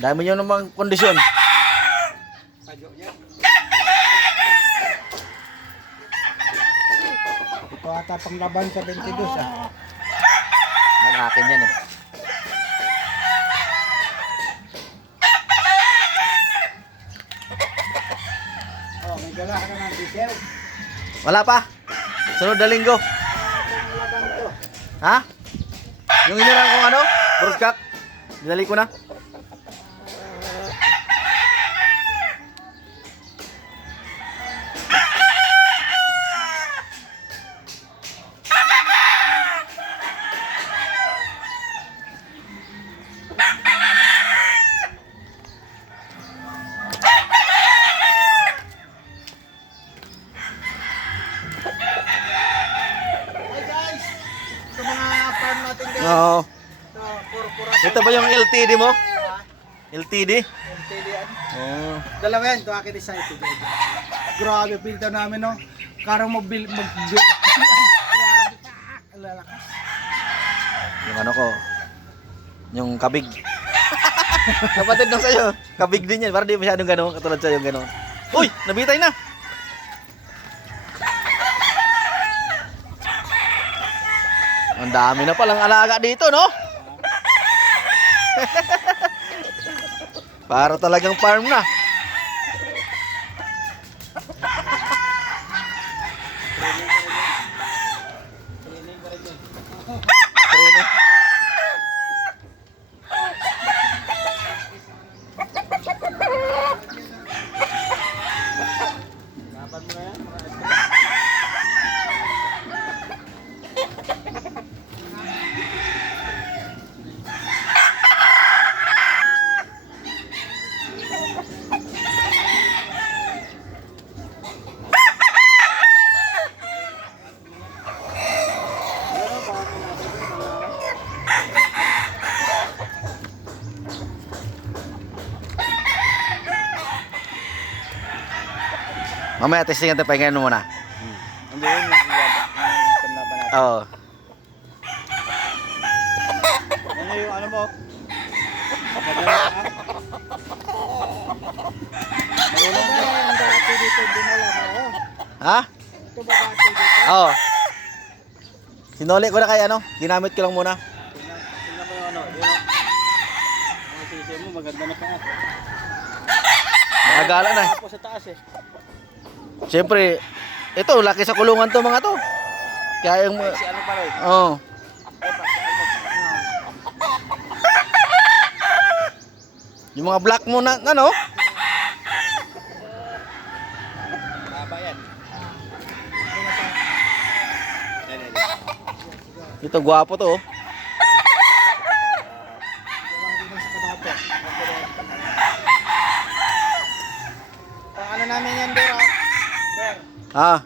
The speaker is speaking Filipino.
Dami nyo namang kondisyon. Ito ata panglaban sa 22 ah. Ang akin yan eh. Oh, may gala ka naman, teacher. Wala pa. Sunod na linggo. Panglaban to. Ha? Yung iniran kong ano? Broadcast. Dinali ko na. Hey guys, ito mga farm natin guys. Oo. Ito, puro-pura. Ito ba yung LTD mo? LTD? LTD yan. Oo. Dalawa yan, ito akin isa ito. Grabe, filter namin no. Karang mag-build. Grabe pa. Ang lalakas. Yung ano ko. Yung kabig. Kapatid nung sa'yo. Kabig din yan. Para di masyadong gano'n. Katulad sa'yo gano'n. Uy! Nabitay na! Ang dami na palang alaga dito, no? Para talagang farm na. Training. Dapat mo na yan. Mamaya testing natin, pahingayin mo muna. Hindi yun, yung panlaban natin. Oo. Ano yung ano mo? Maganda ka? Marunong ka na yung dati dito, dinala mo. Ha? Ito ba dati dito? Oo. Sinuli ko na kay ano, ginamit ko lang muna. Tingnan mo yung ano, yun o. Ang sisi mo, maganda na pa nga. Nakagala na eh. Tapos sa taas eh. Siyempre, ito, laki sa kulungan to mga to. Kaya yung... Si ano pa rin? Oo. Yung mga black mo na, ano? Haba yan. Ito, gwapo to. Oh. Ang ano namin yan, Ber, oh. Ber, Ah,